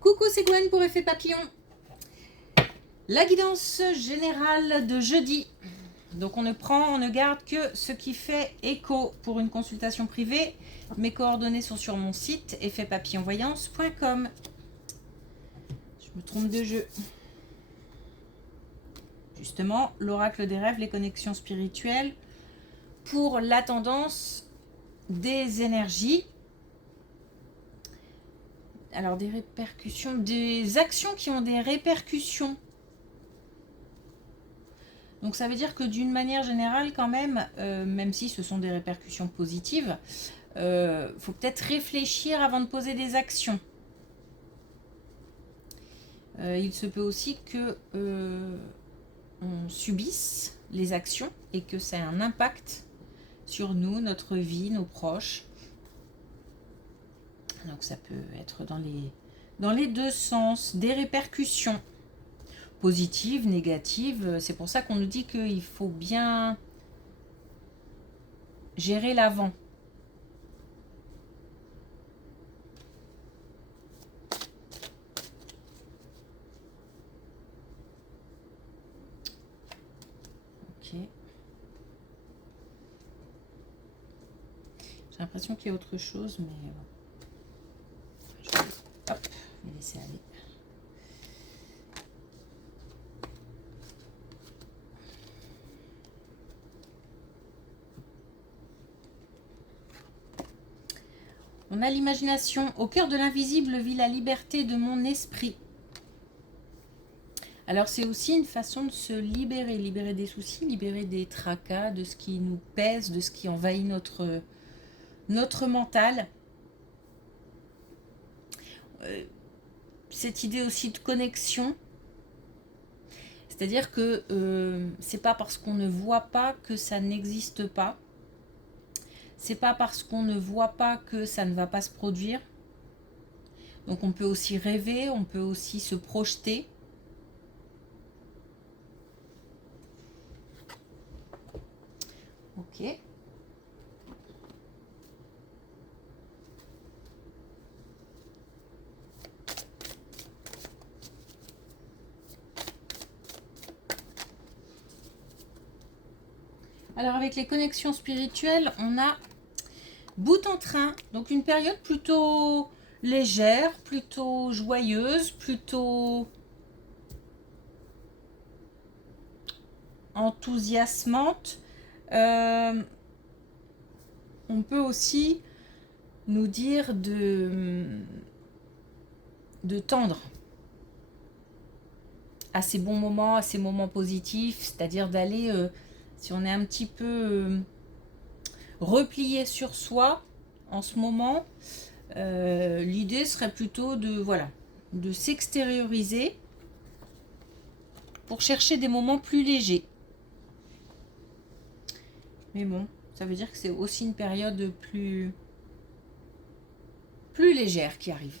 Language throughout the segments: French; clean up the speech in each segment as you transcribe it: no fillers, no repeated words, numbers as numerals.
Coucou, c'est Gwen pour Effet Papillon. La guidance générale de jeudi. Donc on ne garde que ce qui fait écho pour une consultation privée. Mes coordonnées sont sur mon site effetpapillonvoyance.com. Je me trompe de jeu. Justement, l'oracle des rêves, les connexions spirituelles pour la tendance des énergies. Alors des répercussions, des actions qui ont des répercussions. Donc ça veut dire que d'une manière générale quand même, même si ce sont des répercussions positives, faut peut-être réfléchir avant de poser des actions. Il se peut aussi que on subisse les actions et que ça ait un impact sur nous, notre vie, nos proches. Donc ça peut être dans les deux sens, des répercussions positives, négatives. C'est pour ça qu'on nous dit qu'il faut bien gérer l'avant. Ok. J'ai l'impression qu'il y a autre chose, mais je vais les laisser aller. On a l'imagination. Au cœur de l'invisible vit la liberté de mon esprit. Alors c'est aussi une façon de se libérer, libérer des soucis, libérer des tracas, de ce qui nous pèse, de ce qui envahit notre mental. Cette idée aussi de connexion, c'est-à-dire que c'est pas parce qu'on ne voit pas que ça n'existe pas. C'est pas parce qu'on ne voit pas que ça ne va pas se produire. Donc on peut aussi rêver, on peut aussi se projeter. Ok. Alors avec les connexions spirituelles, on a bout en train, donc une période plutôt légère, plutôt joyeuse, plutôt enthousiasmante. On peut aussi nous dire de tendre à ces bons moments, à ces moments positifs, c'est-à-dire d'aller, si on est un petit peu replié sur soi en ce moment, l'idée serait plutôt de s'extérioriser pour chercher des moments plus légers. Mais bon, ça veut dire que c'est aussi une période plus légère qui arrive.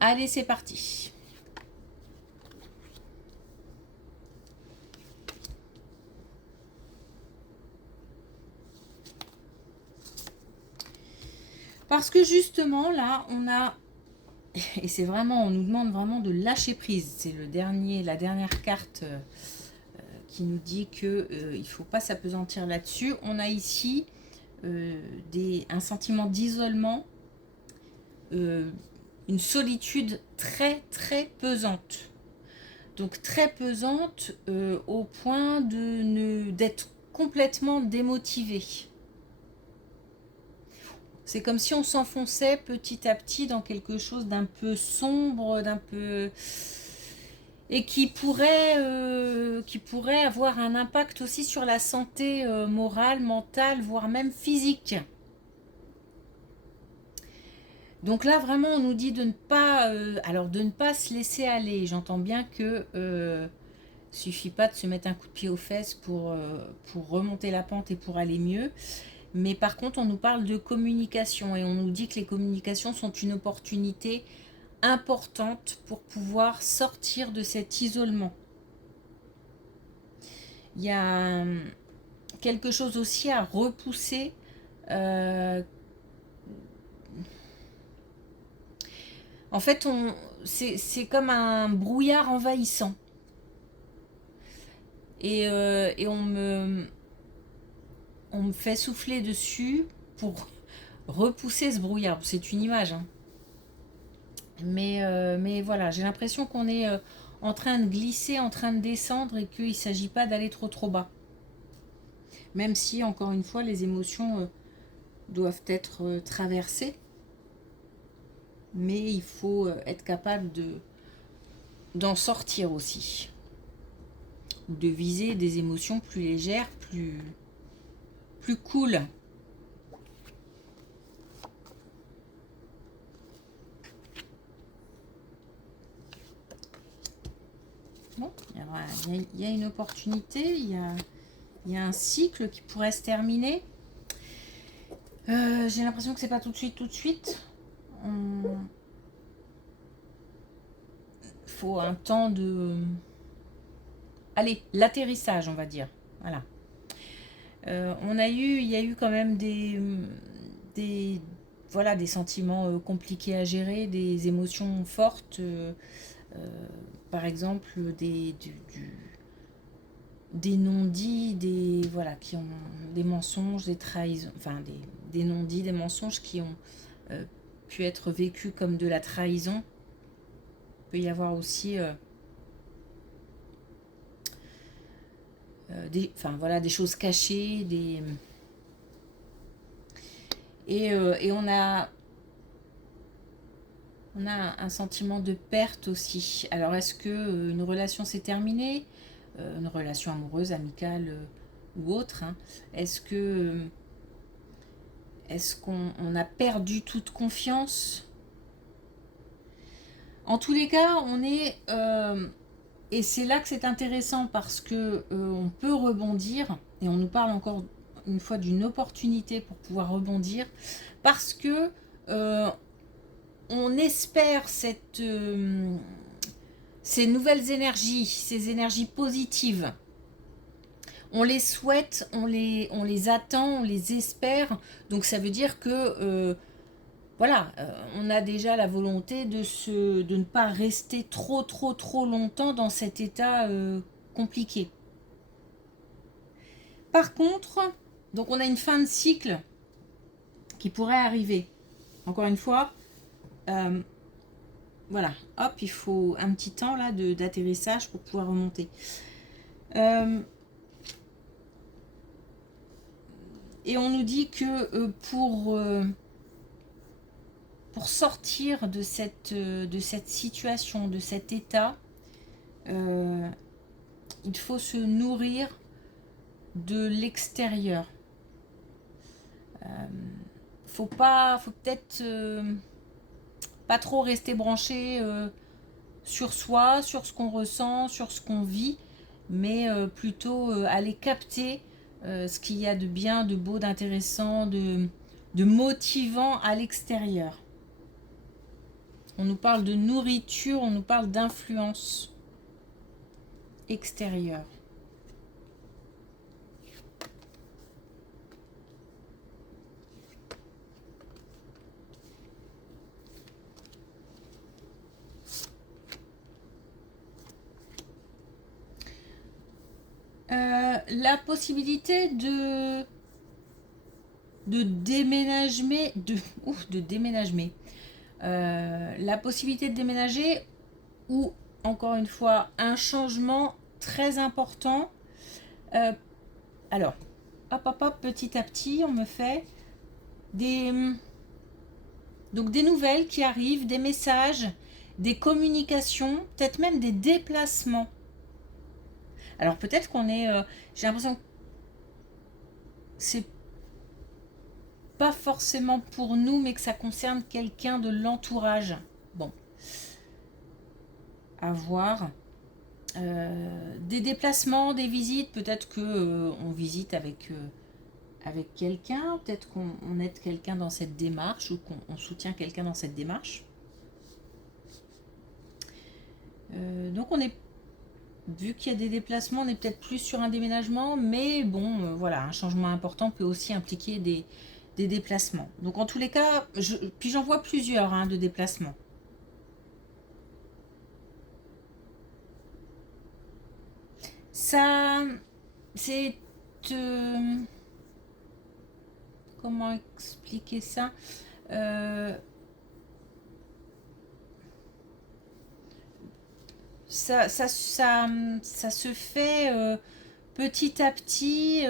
Allez, c'est parti. Parce que justement, là, on a... Et c'est vraiment, on nous demande vraiment de lâcher prise. C'est la dernière carte qui nous dit qu'il ne faut pas s'apesantir là-dessus. On a ici un sentiment d'isolement, une solitude très très pesante. Donc très pesante au point d'être complètement démotivé. C'est comme si on s'enfonçait petit à petit dans quelque chose d'un peu sombre, d'un peu... et qui pourrait avoir un impact aussi sur la santé morale, mentale, voire même physique. Donc là, vraiment, on nous dit de ne pas, de ne pas se laisser aller. J'entends bien que suffit pas de se mettre un coup de pied aux fesses pour remonter la pente et pour aller mieux. Mais par contre, on nous parle de communication et on nous dit que les communications sont une opportunité importante pour pouvoir sortir de cet isolement. Il y a quelque chose aussi à repousser En fait, c'est comme un brouillard envahissant. Et on me fait souffler dessus pour repousser ce brouillard. C'est une image, hein. Mais voilà, j'ai l'impression qu'on est en train de glisser, en train de descendre et qu'il ne s'agit pas d'aller trop trop bas. Même si, encore une fois, les émotions doivent être traversées. Mais il faut être capable d'en sortir aussi. De viser des émotions plus légères, plus cool. Bon, il y a une opportunité, il y a un cycle qui pourrait se terminer. J'ai l'impression que c'est pas tout de suite, tout de suite. Faut un temps de... Allez, l'atterrissage, on va dire. Voilà. Il y a eu quand même voilà, des sentiments compliqués à gérer, des émotions fortes, par exemple des non-dits, voilà, qui ont des mensonges, des trahisons, enfin des non-dits, des mensonges qui ont euh, pu être vécus comme de la trahison. Il peut y avoir aussi voilà, des choses cachées, et on a un sentiment de perte aussi. Alors, est-ce que une relation s'est terminée, une relation amoureuse, amicale ou autre, hein, est-ce qu'on a perdu toute confiance? En tous les cas, on est et c'est là que c'est intéressant parce que on peut rebondir et on nous parle encore une fois d'une opportunité pour pouvoir rebondir parce que euh, on espère ces nouvelles énergies, ces énergies positives. On les souhaite, on les attend, on les espère. Donc ça veut dire que voilà, on a déjà la volonté de ne pas rester trop trop trop longtemps dans cet état compliqué. Par contre, donc on a une fin de cycle qui pourrait arriver. Encore une fois, voilà, hop, il faut un petit temps là d'atterrissage pour pouvoir remonter. Et on nous dit que pour sortir de cette situation, de cet état, il faut se nourrir de l'extérieur. Faut peut-être pas trop rester branché sur soi, sur ce qu'on ressent, sur ce qu'on vit, mais plutôt aller capter ce qu'il y a de bien, de beau, d'intéressant, de motivant à l'extérieur. On nous parle de nourriture, on nous parle d'influence extérieure. La possibilité de déménager, de déménager, la possibilité de déménager ou encore une fois un changement très important. Alors, hop, petit à petit, on me fait donc des nouvelles qui arrivent, des messages, des communications, peut-être même des déplacements. Alors peut-être qu'on est, j'ai l'impression que c'est pas forcément pour nous, mais que ça concerne quelqu'un de l'entourage. Bon, à voir. Des déplacements, des visites, peut-être que on visite avec quelqu'un, peut-être qu'on aide quelqu'un dans cette démarche ou qu'on soutient quelqu'un dans cette démarche. Donc on est, vu qu'il y a des déplacements, on est peut-être plus sur un déménagement, mais bon, voilà, un changement important peut aussi impliquer des déplacements. Donc en tous les cas, puis j'en vois plusieurs de déplacements. Ça, c'est... comment expliquer ça? Euh, ça se fait petit à petit.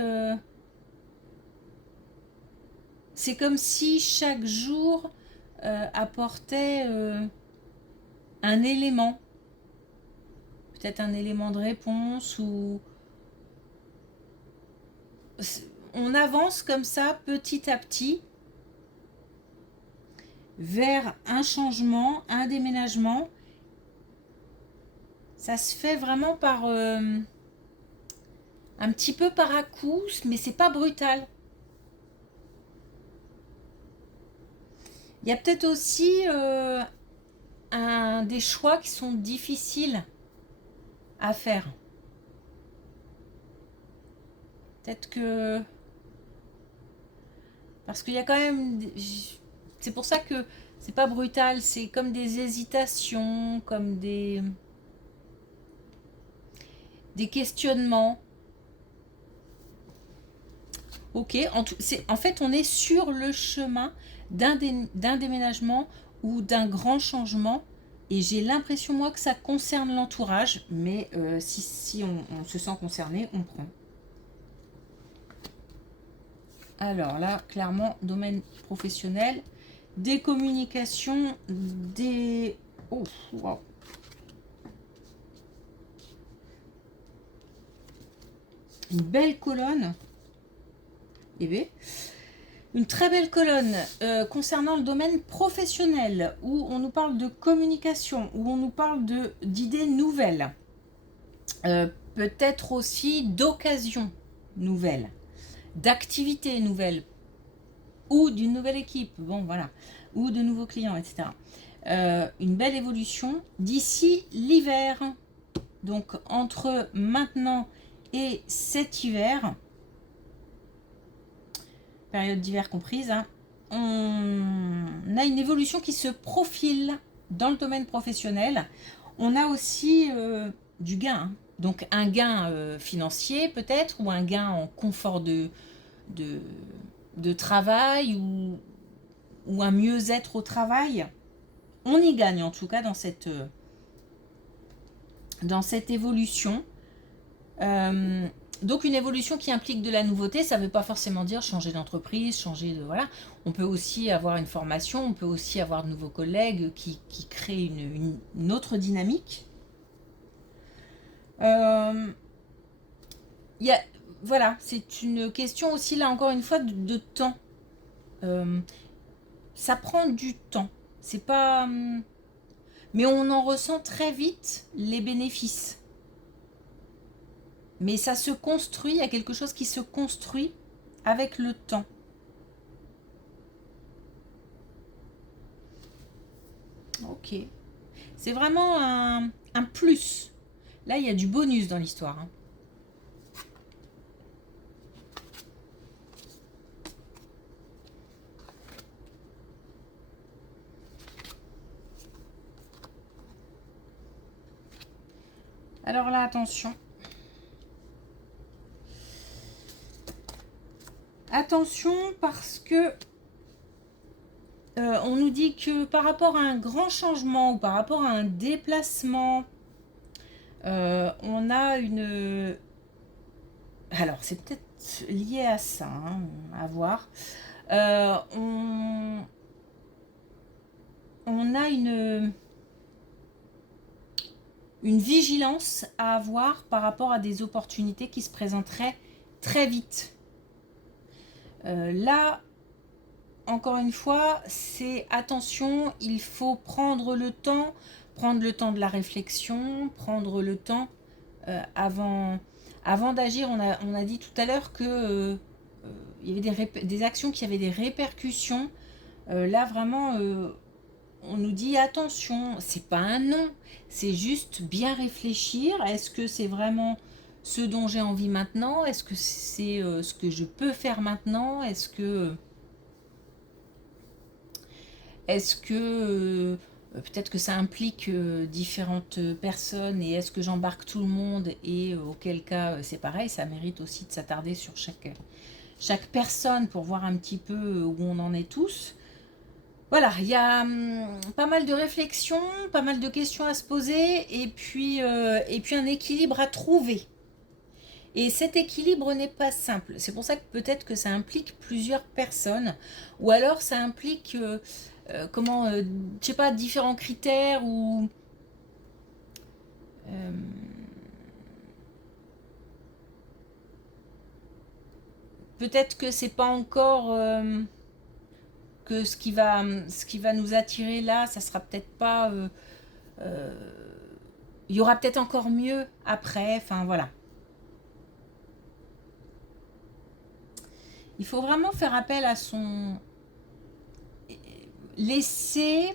C'est comme si chaque jour apportait un élément, peut-être un élément de réponse, ou on avance comme ça petit à petit vers un changement, un déménagement. Ça se fait vraiment par un petit peu par à-coups, mais c'est pas brutal. Il y a peut-être aussi des choix qui sont difficiles à faire. Peut-être que... Parce qu'il y a quand même... C'est pour ça que c'est pas brutal, c'est comme des hésitations, comme des questionnements. Ok, en fait, on est sur le chemin d'un déménagement ou d'un grand changement. Et j'ai l'impression, moi, que ça concerne l'entourage. Mais si on se sent concerné, on prend. Alors là, clairement, domaine professionnel, des communications, des... Oh, wow. Une belle colonne. Eh bien, une très belle colonne concernant le domaine professionnel, où on nous parle de communication, où on nous parle d'idées nouvelles. Peut-être aussi d'occasions nouvelles, d'activités nouvelles, ou d'une nouvelle équipe, bon voilà, ou de nouveaux clients, etc. Une belle évolution d'ici l'hiver. Donc entre maintenant et cet hiver, période d'hiver comprise, hein, on a une évolution qui se profile dans le domaine professionnel. On a aussi du gain, hein. Donc un gain financier peut-être, ou un gain en confort de travail, ou un mieux-être au travail. On y gagne en tout cas dans cette évolution. Donc une évolution qui implique de la nouveauté, ça ne veut pas forcément dire changer d'entreprise, changer de... Voilà. On peut aussi avoir une formation, on peut aussi avoir de nouveaux collègues qui créent une autre dynamique. Voilà, c'est une question aussi, là encore une fois, de temps. Ça prend du temps. C'est pas... mais on en ressent très vite les bénéfices. Mais ça se construit, il y a quelque chose qui se construit avec le temps. Ok. C'est vraiment un plus. Là, il y a du bonus dans l'histoire, hein. Alors là, attention. Attention parce que on nous dit que par rapport à un grand changement ou par rapport à un déplacement, on a une... Alors, c'est peut-être lié à ça, hein, à voir. On a une vigilance à avoir par rapport à des opportunités qui se présenteraient très vite. Là, encore une fois, c'est attention, il faut prendre le temps de la réflexion, prendre le temps avant d'agir. On a dit tout à l'heure que il y avait des actions qui avaient des répercussions. Là, vraiment, on nous dit attention, c'est pas un non, c'est juste bien réfléchir. Est-ce que c'est vraiment ce dont j'ai envie maintenant? Est-ce que c'est ce que je peux faire maintenant? Est-ce que Peut-être que ça implique différentes personnes et est-ce que j'embarque tout le monde et auquel cas c'est pareil, ça mérite aussi de s'attarder sur chaque personne pour voir un petit peu où on en est tous. Voilà, il y a pas mal de réflexions, pas mal de questions à se poser et puis un équilibre à trouver. Et cet équilibre n'est pas simple. C'est pour ça que peut-être que ça implique plusieurs personnes ou alors ça implique je sais pas, différents critères ou euh, peut-être que c'est pas encore que ce qui va nous attirer là, ça sera peut-être pas il y aura peut-être encore mieux après, enfin voilà. Il faut vraiment faire appel à son laisser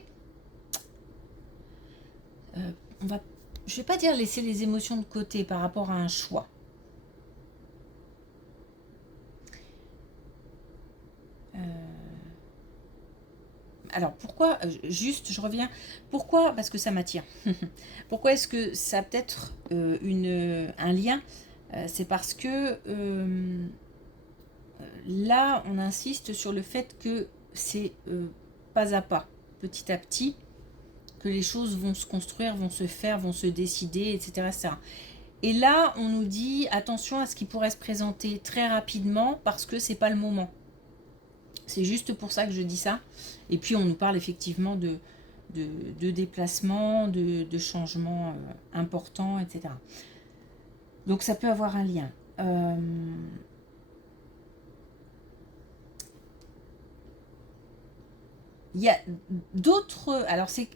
on va je vais pas dire laisser les émotions de côté par rapport à un choix. Alors pourquoi, juste je reviens, pourquoi, parce que ça m'attire, pourquoi est-ce que ça a peut-être un lien. C'est parce que là on insiste sur le fait que c'est pas à pas, petit à petit, que les choses vont se construire, vont se faire, vont se décider, etc. etc. Et là on nous dit attention à ce qui pourrait se présenter très rapidement parce que c'est pas le moment. C'est juste pour ça que je dis ça. Et puis on nous parle effectivement de déplacements, de changements importants, etc. Donc ça peut avoir un lien. Il y a d'autres... Alors c'est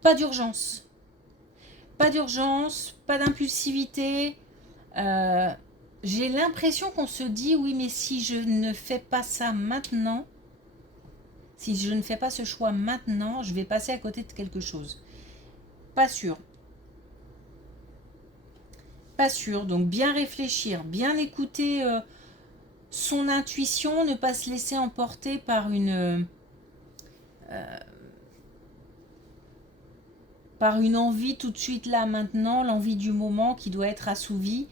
pas d'urgence. Pas d'urgence, pas d'impulsivité. J'ai l'impression qu'on se dit oui mais si je ne fais pas ça maintenant, si je ne fais pas ce choix maintenant, je vais passer à côté de quelque chose. Pas sûr. Pas sûr. Donc bien réfléchir, bien écouter son intuition, ne pas se laisser emporter par une envie tout de suite là maintenant, l'envie du moment qui doit être assouvie.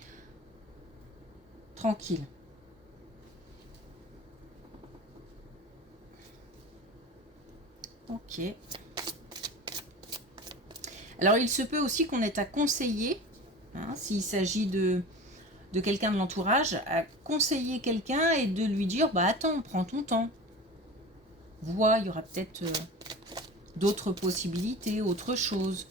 Tranquille. Ok. Alors il se peut aussi qu'on ait à conseiller, hein, s'il s'agit de quelqu'un de l'entourage, à conseiller quelqu'un et de lui dire bah attends, prends ton temps. Vois, il y aura peut-être d'autres possibilités, autre chose.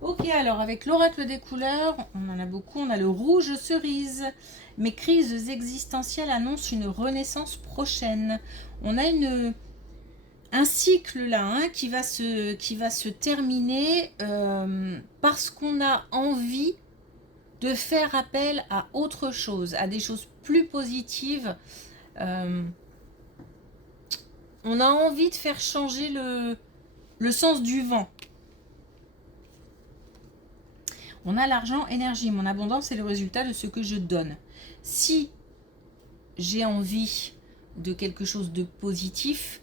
Ok, alors avec l'oracle des couleurs, on en a beaucoup, on a le rouge cerise. Mes crises existentielles annoncent une renaissance prochaine. On a un cycle là hein, qui va se terminer parce qu'on a envie de faire appel à autre chose, à des choses plus positives. On a envie de faire changer le sens du vent. On a l'argent, énergie. Mon abondance est le résultat de ce que je donne. Si j'ai envie de quelque chose de positif,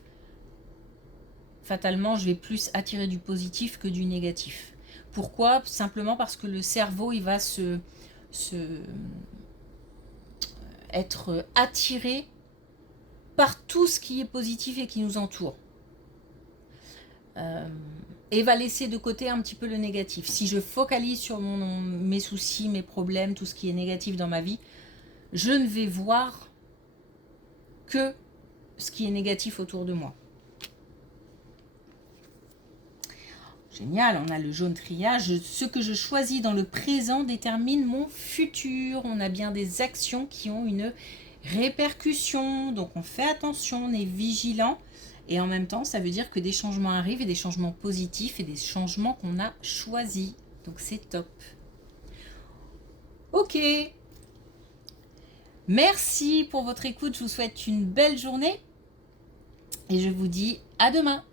fatalement, je vais plus attirer du positif que du négatif. Pourquoi? Simplement parce que le cerveau, il va être attiré par tout ce qui est positif et qui nous entoure. Et va laisser de côté un petit peu le négatif. Si je focalise sur mes soucis, mes problèmes, tout ce qui est négatif dans ma vie, je ne vais voir que ce qui est négatif autour de moi. Génial, on a le jaune triage. Ce que je choisis dans le présent détermine mon futur. On a bien des actions qui ont une répercussion. Donc on fait attention, on est vigilant. Et en même temps, ça veut dire que des changements arrivent et des changements positifs et des changements qu'on a choisis. Donc c'est top. Ok. Merci pour votre écoute. Je vous souhaite une belle journée. Et je vous dis à demain.